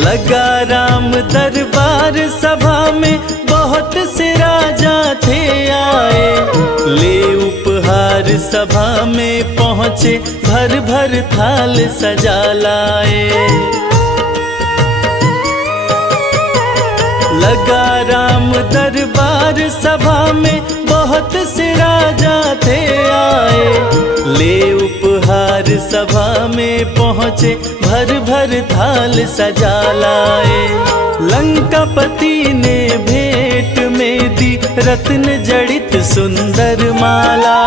लगा राम दरबार सभा में बहुत से राजा थे आए, ले उपहार सभा में पहुँचे भर भर थाल सजा लाए। लगा राम दरबार सभा में बहुत से राजा थे आए, ले उपहार सभा में पहुँचे भर भर थाल सजा लाए। लंकापति ने भेंट में दी रत्न जड़ित सुंदर माला।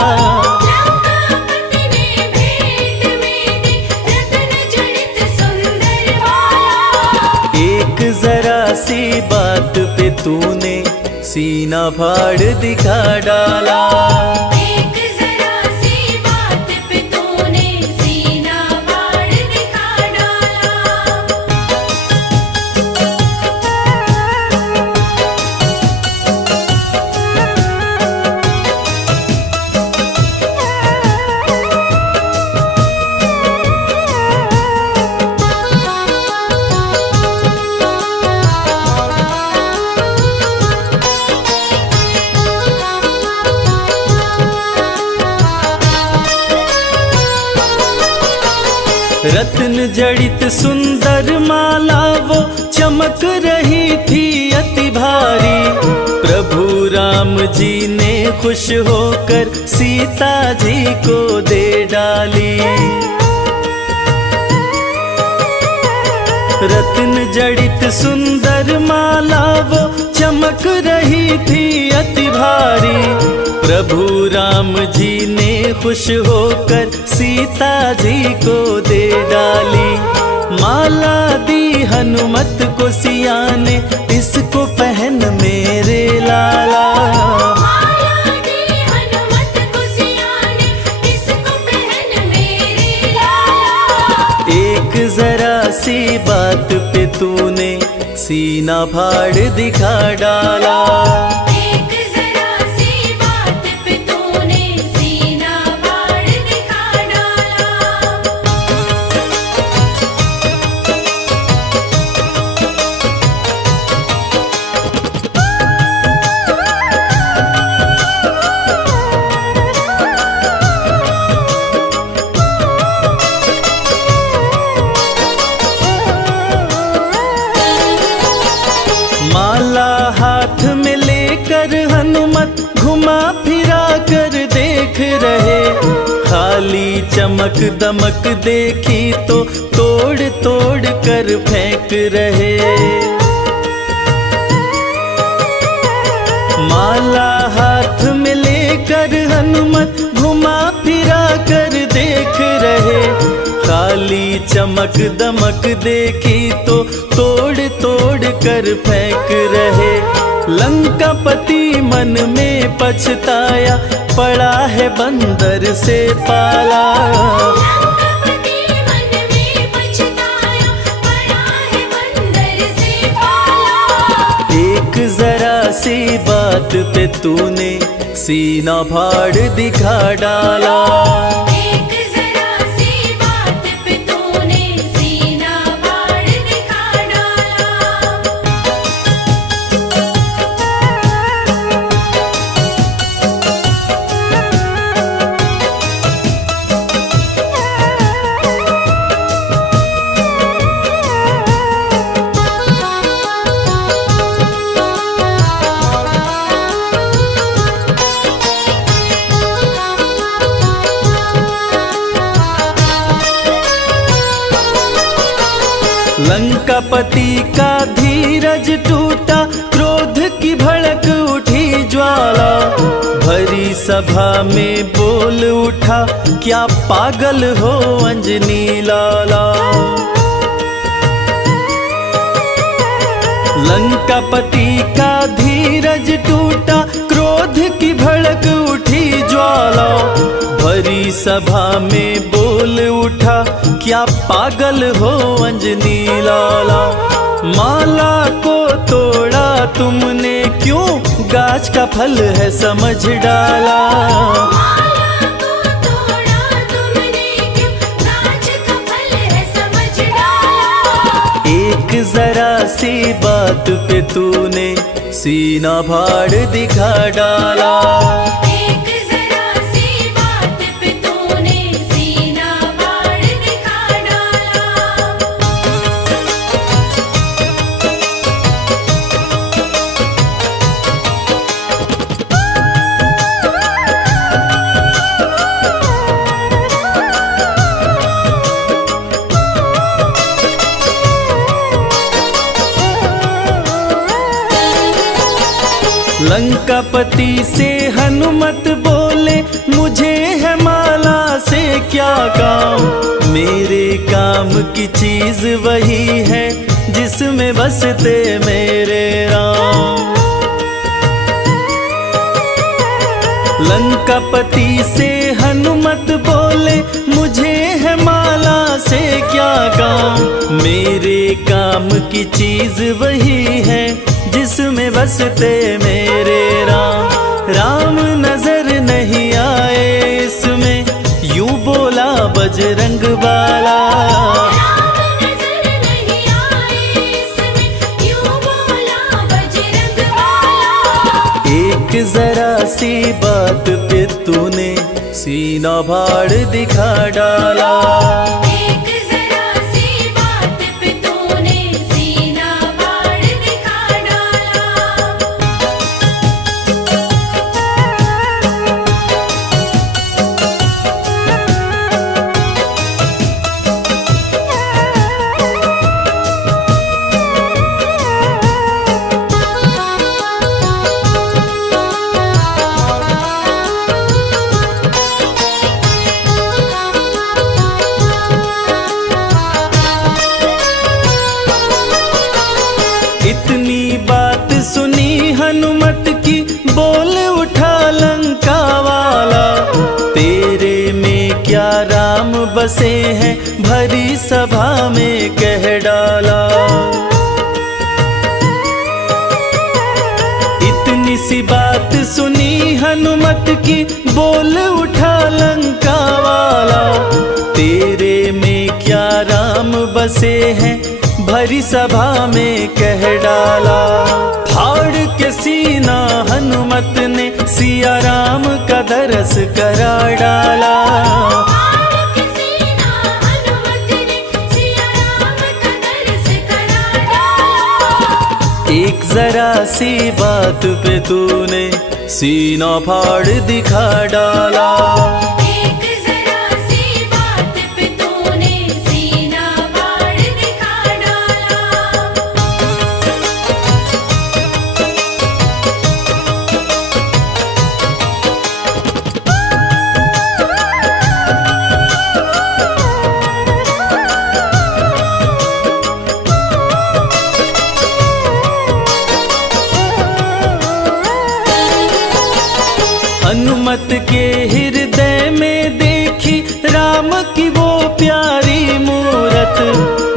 लंकापति ने भेंट में दी रत्न जड़ित सुंदर माला। एक जरा सी बात पे तूने सीना फाड़ दिखा डाला। एक जरा सी बात पे तूने सीना फाड़ दिखा डाला। रत्न जड़ित सुंदर माला वो चमक रही थी अति भारी। प्रभु राम जी ने खुश होकर सीता जी को दे डाली। रत्न जड़ित सुंदर माला वो चमक रही थी अति भारी। प्रभु राम जी ने खुश होकर सीता जी को दे डाली। माला दी हनुमत को सिया ने, इसको पहन मेरे लाला। माला दी हनुमत को सिया ने, इसको पहन मेरे लाला। एक जरा सी बात पे तूने सीना फाड़ दिखा डाला। एक जरा सी बात पे तूने सीना फाड़ दिखा डाला। माला हाथ में लेकर हनुमत घुमा फिरा कर देख रहे। खाली चमक दमक देखी तो तोड़ तोड़ कर फेंक रहे। माला हाथ में लेकर हनुमत घुमा फिरा कर देख रहे। खाली चमक दमक देखी तो तोड़ तोड़ कर फेंक रहे। लंकापति मन में पछताया, पड़ा है बंदर से पाला। लंकापति मन में पछताया, पड़ा है बंदर से पाला। एक जरा सी बात पे तूने सीना फाड़ दिखा डाला। एक जरा सी बात पे तूने सीना फाड़ दिखा डाला। लंकापति का धीरज टूटा, क्रोध की भड़क उठी ज्वाला। ज्वाला। भरी सभा में बोल उठा, क्या पागल हो अंजनी लाला। लंकापति का धीरज टूटा, क्रोध की भड़क उठी ज्वाला। भरी सभा में बोल उठा, क्या पागल हो अंजनी लाला। माला को तोड़ा तुमने क्यों, गाछ का फल है समझ डाला। माला को तोड़ा तुमने क्यों, गाछ का फल है समझ डाला। एक जरा सी बात पे तूने सीना फाड़ दिखा डाला। एक जरा सी बात पे तूने सीना फाड़ दिखा डाला। लंकापति से हनुमत बोले, मुझे है माला से क्या काम। मेरे काम की चीज वही है, जिसमें बसते मेरे राम। लंकापति से हनुमत बोले, मुझे है माला से क्या काम। मेरे काम की चीज वही है, जिसमें बसते मेरे राम। राम नजर नहीं आए इसमें, यूं बोला बजरंग बाला। राम नजर नहीं आए इसमें, यूं बोला बजरंग बाला। एक जरा सी बात पे तूने सीना फाड़ दिखा डाला। एक जरा सी बात पे तूने सीना फाड़ दिखा डाला। इतनी बात सुनी हनुमत की, बोल उठा लंका वाला। तेरे में क्या राम बसे हैं, भरी सभा में कह डाला। इतनी सी बात सुनी हनुमत की, बोल उठा लंका वाला। तेरे में क्या राम बसे हैं, भरी सभा में कह डाला। फाड़ के सीना हनुमत ने सिया राम का दरस करा डाला। फाड़ के सीना हनुमत ने सिया राम का दरस करा डाला। एक जरा सी बात पे तूने सीना फाड़ दिखा डाला। एक जरा सी बात पे तूने सीना फाड़ दिखा डाला। हनुमत के हृदय में देखी राम की वो प्यारी मूरत।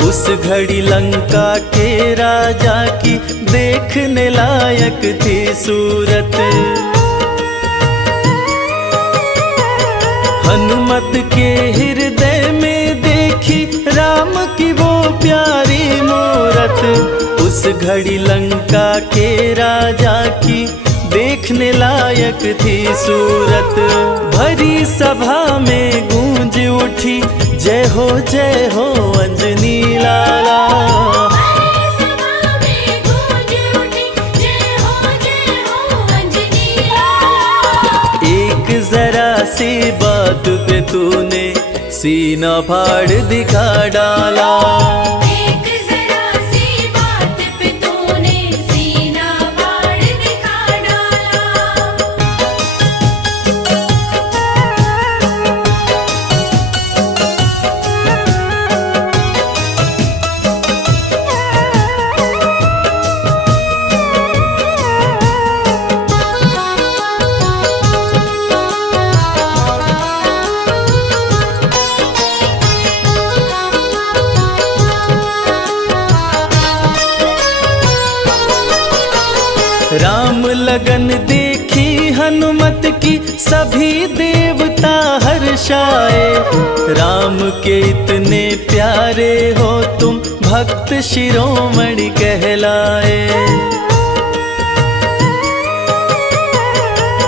उस घड़ी लंका के राजा की देखने लायक थी सूरत। हनुमत के हृदय में देखी राम की वो प्यारी मूरत। उस घड़ी लंका के राजा की देखने लायक थी सूरत। भरी सभा में गूंज उठी, जय हो अंजनी लाला। भरी सभा में गूंज उठी, जय हो अंजनी लाला। एक जरा सी बात पे तूने सीना फाड़ दिखा डाला। एक जरा सी बात पे तूने सीना फाड़ दिखा डाला। सभी देवता हर्षाए। राम के इतने प्यारे हो तुम, भक्त शिरोमणि कहलाए।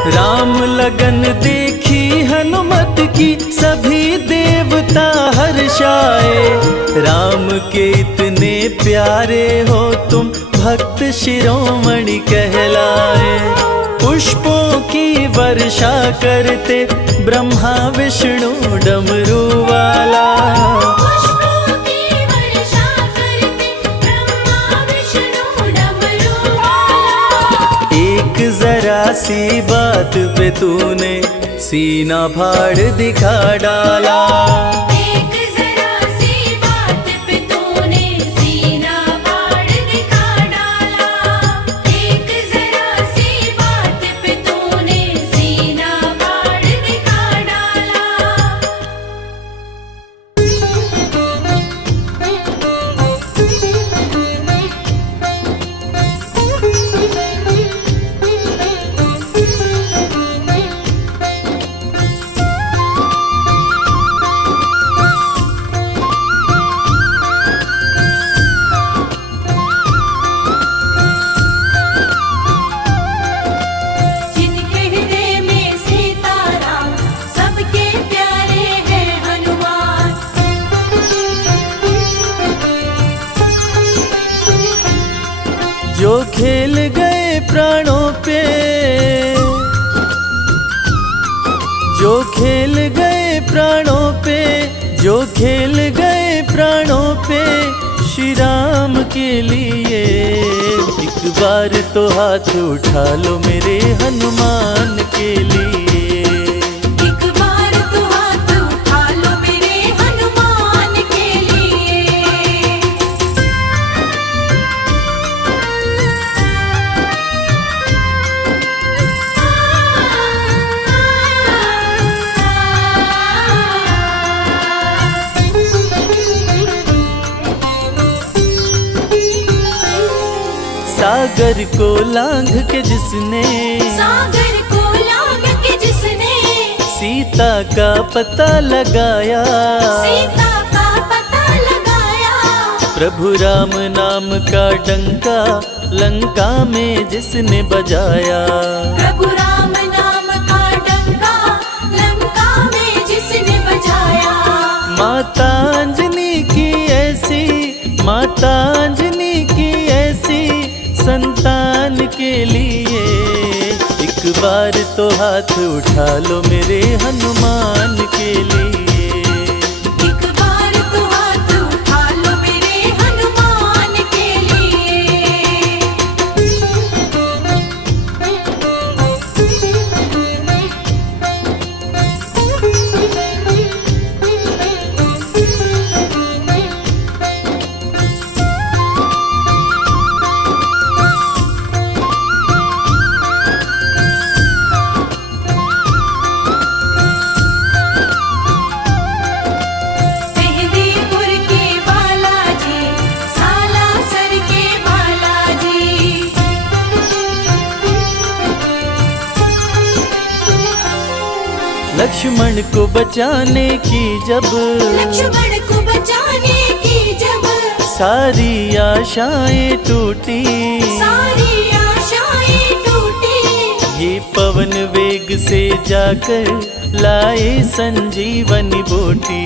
राम लगन देखी हनुमत की, सभी देवता हर्षाए। राम के इतने प्यारे हो तुम, भक्त शिरोमणि कहलाए। पुष्पों की वर्षा करते ब्रह्मा विष्णु डमरू वाला। पुष्पों की वर्षा करते ब्रह्मा विष्णु डमरू वाला। एक जरा सी बात पे तूने सीना फाड़ दिखा डाला। एक जरा सी बात पे तूने सीना फाड़ दिखा डाला। एक जरा सी बात पे तूने सीना फाड़ दिखा डाला। जिनके हृदय में सीताराम, सबके प्यारे हैं हनुमान। जो खेल गए प्राणों पे, जो खेल गए प्राणों पे, जो खेल गए प्राणों पे श्री राम के लिए। एक बार तो हाथ उठा लो मेरे हनुमान के लिए। एक बार तो हाथ उठा लो मेरे हनुमान के लिए। सागर को लांघ के जिसने, सागर को लांघ के जिसने सीता का पता लगाया। सीता का पता लगाया। प्रभु राम नाम का डंका लंका में जिसने बजाया। प्रभु राम नाम का डंका लंका में जिसने बजाया। माता अंजनी की ऐसी, माता अंजनी की ऐसी संतान के लिए। एक बार तो हाथ उठा लो मेरे हनुमान के लिए। एक बार तो हाथ उठा लो मेरे हनुमान के लिए। मेहंदीपुर के बालाजी, सालासर के बालाजी। लक्ष्मण को बचाने की जब, लक्ष्मण को बचाने की जब सारी आशाएं टूटी। सारी आशाएं टूटी। ये पवन वेग से जाकर लाए संजीवनी बूटी।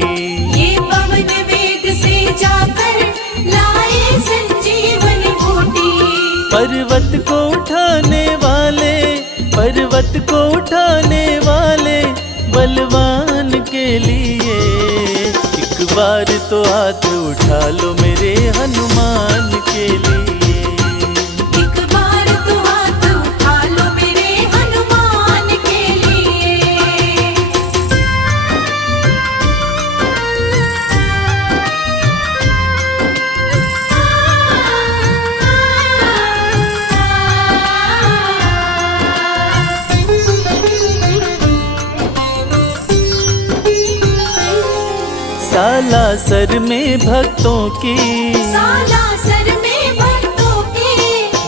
ये पवन वेग से जाकर लाए संजीवनी बूटी। पर्वत को उठाने वाले, पर्वत को उठाने वाले बलवान के लिए। एक बार तो हाथ उठा लो मेरे हनुमान के लिए। एक बार तो हाथ उठा लो मेरे हनुमान के लिए। सालासर में भक्तों की, सालासर में भक्तों की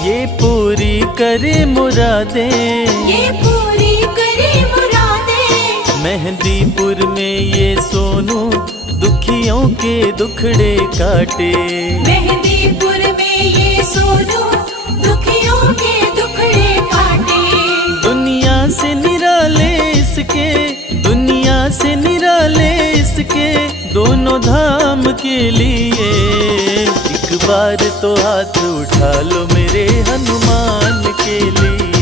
ये पूरी करे मुरादें। ये पूरी करे मुरादें। मेहंदीपुर में ये सोनू दुखियों के दुखड़े काटे। मेहंदीपुर में ये सोनू दुखियों के दुखड़े काटे। दुनिया से निराले इसके, दुनिया से निराले इसके दोनों धाम के लिए। एक बार तो हाथ उठा लो मेरे हनुमान के लिए।